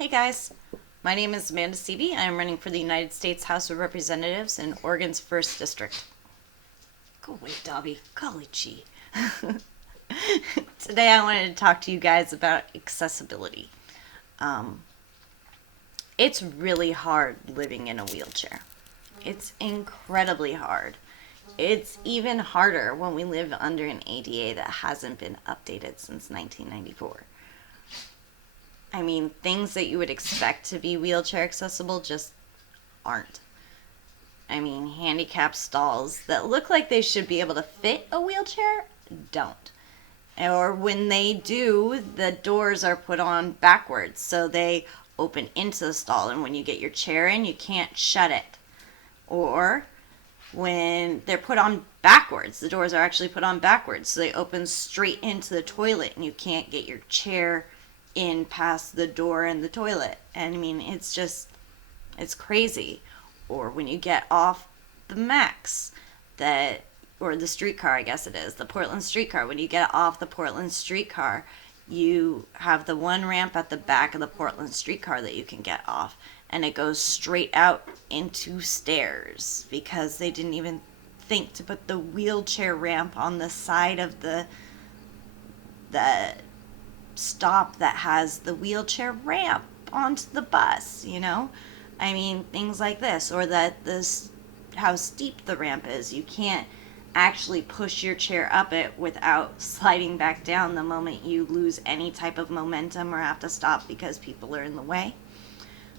Hey guys, my name is Amanda Siebe. I'm running for the United States House of Representatives in Oregon's 1st District. Go away, Dobby. Golly gee. Today I wanted to talk to you guys about accessibility. Um, it's really hard living in a wheelchair. It's incredibly hard. It's even harder when we live under an ADA that hasn't been updated since 1994. I mean, things that you would expect to be wheelchair accessible just aren't. I mean, handicap stalls that look like they should be able to fit a wheelchair don't. Or when they do, the doors are put on backwards so they open into the stall, and when you get your chair in, you can't shut it. Or when they're put on backwards, the doors are actually put on backwards so they open straight into the toilet and you can't get your chair in past the door and the toilet. And I mean, it's crazy. Or when you get off the Max, that or the streetcar, I guess it is, the Portland streetcar. When you get off the Portland streetcar, you have the one ramp at the back of the Portland streetcar that you can get off, and it goes straight out into stairs because they didn't even think to put the wheelchair ramp on the side of the stop that has the wheelchair ramp onto the bus, you know? I mean, things like this, or that this how steep the ramp is. You can't actually push your chair up it without sliding back down the moment you lose any type of momentum or have to stop because people are in the way.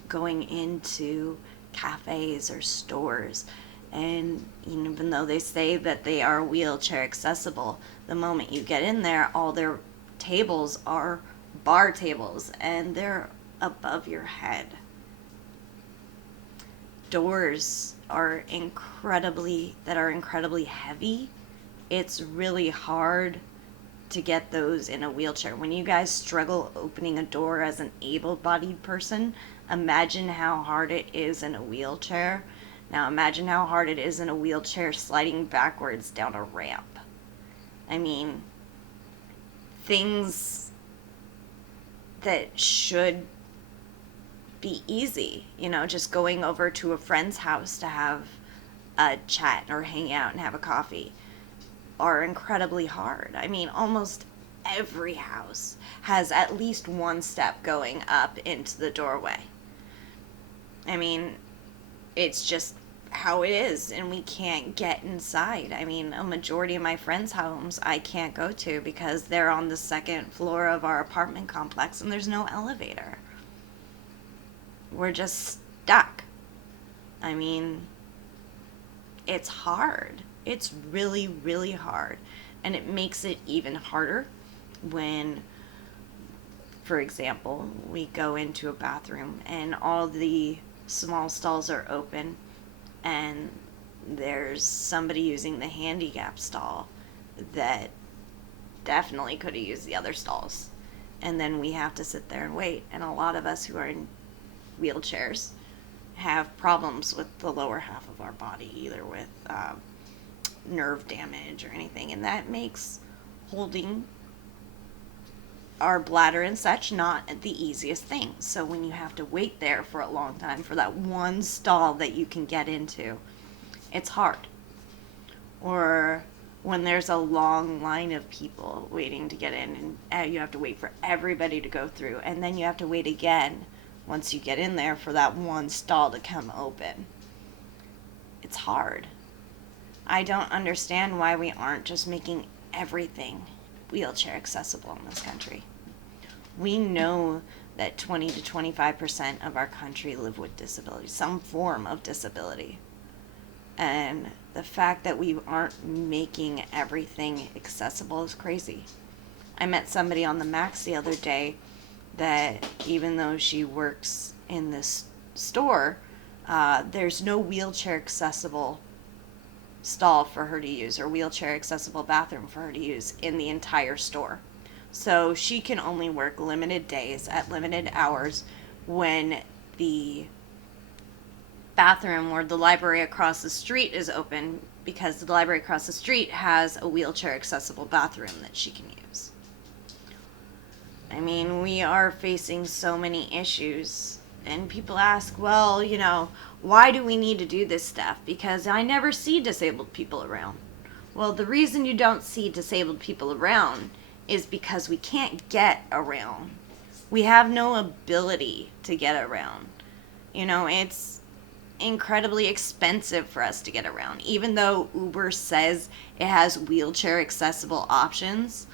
Going into cafes or stores, and even though they say that they are wheelchair accessible, the moment you get in there, all their tables are bar tables and they're above your head. Doors are incredibly heavy. It's really hard to get those in a wheelchair. When you guys struggle opening a door as an able-bodied person, imagine how hard it is in a wheelchair. Now imagine how hard it is in a wheelchair sliding backwards down a ramp. I mean, things that should be easy, just going over to a friend's house to have a chat or hang out and have a coffee, are incredibly hard. I mean, almost every house has at least one step going up into the doorway. I mean, it's just how it is, and we can't get inside. I mean, a majority of my friends' homes I can't go to because they're on the second floor of our apartment complex and there's no elevator. We're just stuck. I mean, it's hard. It's really, really hard. And it makes it even harder when, for example, we go into a bathroom and all the small stalls are open and there's somebody using the handicap stall that definitely could have used the other stalls. And then we have to sit there and wait. And a lot of us who are in wheelchairs have problems with the lower half of our body, either with nerve damage or anything, and that makes holding our bladder and such not the easiest thing. So when you have to wait there for a long time for that one stall that you can get into, it's hard. Or when there's a long line of people waiting to get in, and you have to wait for everybody to go through, and then you have to wait again once you get in there for that one stall to come open. It's hard. I don't understand why we aren't just making everything wheelchair accessible in this country. We know that 20 to 25% of our country live with disability, some form of disability. And the fact that we aren't making everything accessible is crazy. I met somebody on the Max the other day that even though she works in this store, there's no wheelchair accessible stall for her to use or wheelchair accessible bathroom for her to use in the entire store. So she can only work limited days at limited hours when the bathroom or the library across the street is open, because the library across the street has a wheelchair accessible bathroom that she can use. I mean, we are facing so many issues. And people ask, well, why do we need to do this stuff? Because I never see disabled people around. Well, the reason you don't see disabled people around is because we can't get around. We have no ability to get around. It's incredibly expensive for us to get around. Even though Uber says it has wheelchair accessible options,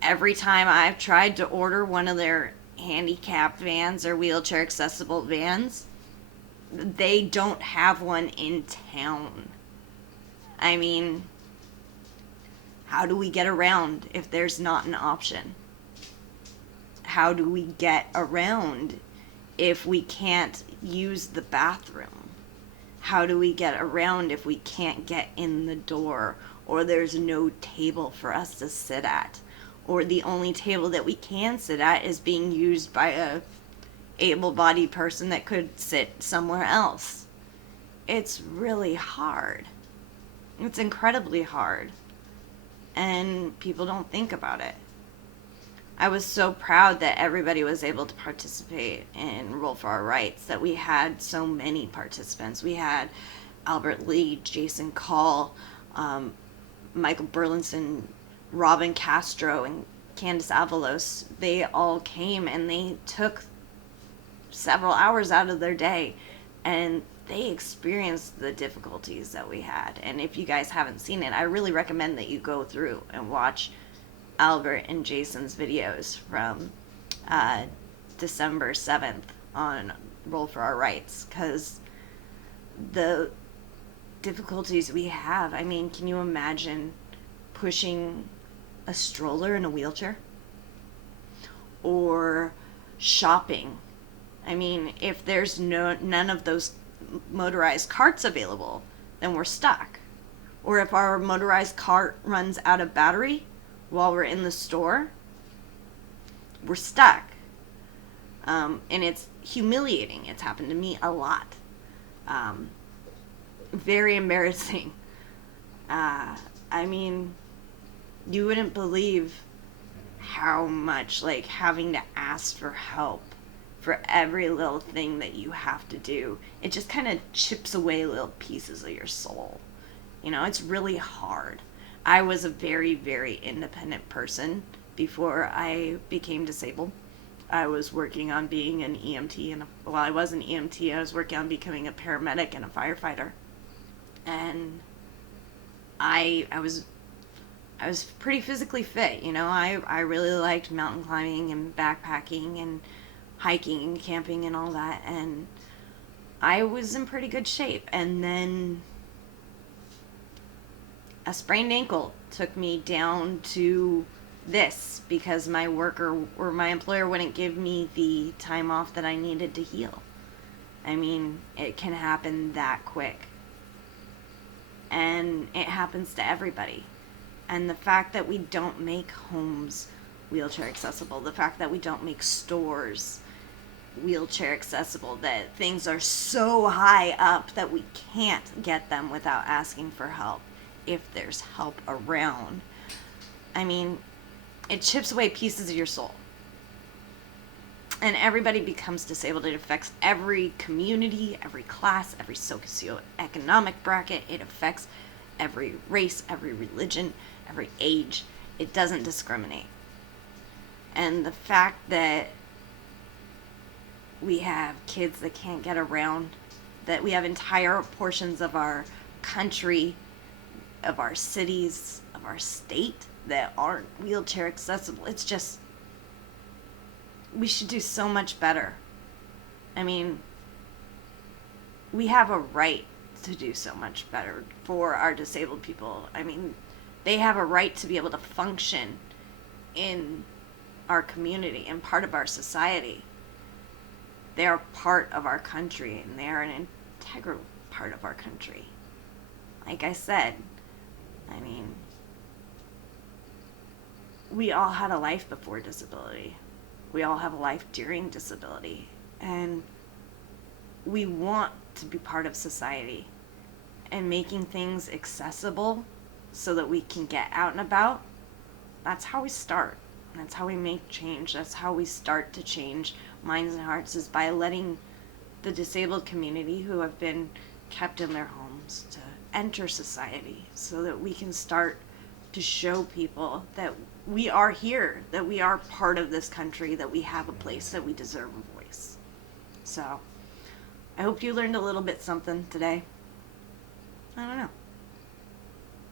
every time I've tried to order one of their handicapped vans or wheelchair accessible vans, they don't have one in town. I mean, how do we get around if there's not an option? How do we get around if we can't use the bathroom? How do we get around if we can't get in the door, or there's no table for us to sit at, or the only table that we can sit at is being used by a able-bodied person that could sit somewhere else? It's really hard. It's incredibly hard. And people don't think about it. I was so proud that everybody was able to participate in Roll for Our Rights, that we had so many participants. We had Albert Lee, Jason Call, Michael Burlinson, Robin Castro, and Candace Avalos. They all came and they took several hours out of their day and they experienced the difficulties that we had. And if you guys haven't seen it, I really recommend that you go through and watch Albert and Jason's videos from December 7th on Roll for Our Rights, because the difficulties we have, I mean, can you imagine pushing a stroller in a wheelchair? Or shopping. I mean, if there's none of those motorized carts available, then we're stuck. Or if our motorized cart runs out of battery while we're in the store, we're stuck. And it's humiliating. It's happened to me a lot. Very embarrassing. I mean, you wouldn't believe how much, like, having to ask for help for every little thing that you have to do, it just kind of chips away little pieces of your soul. It's really hard. I was a very, very independent person before I became disabled. I was working on being an EMT, and I was an EMT. I was working on becoming a paramedic and a firefighter, and I was pretty physically fit. I really liked mountain climbing and backpacking and hiking and camping and all that, and I was in pretty good shape. And then a sprained ankle took me down to this because my worker or my employer wouldn't give me the time off that I needed to heal. I mean, it can happen that quick. And it happens to everybody. And the fact that we don't make homes wheelchair accessible, the fact that we don't make stores wheelchair accessible, that things are so high up that we can't get them without asking for help, if there's help around. I mean, it chips away pieces of your soul. And everybody becomes disabled. It affects every community, every class, every socioeconomic bracket. It affects every race, every religion, every age. It doesn't discriminate. And the fact that we have kids that can't get around, that we have entire portions of our country, of our cities, of our state that aren't wheelchair accessible. It's just, we should do so much better. I mean, we have a right to do so much better for our disabled people. I mean, they have a right to be able to function in our community and part of our society. They are part of our country, and they are an integral part of our country. Like I said, I mean, we all had a life before disability. We all have a life during disability. And we want to be part of society. And making things accessible so that we can get out and about, that's how we start. That's how we make change. That's how we start to change minds and hearts, is by letting the disabled community who have been kept in their homes to enter society, so that we can start to show people that we are here, that we are part of this country, that we have a place, that we deserve a voice. So, I hope you learned a little bit something today. I don't know.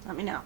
Let me know.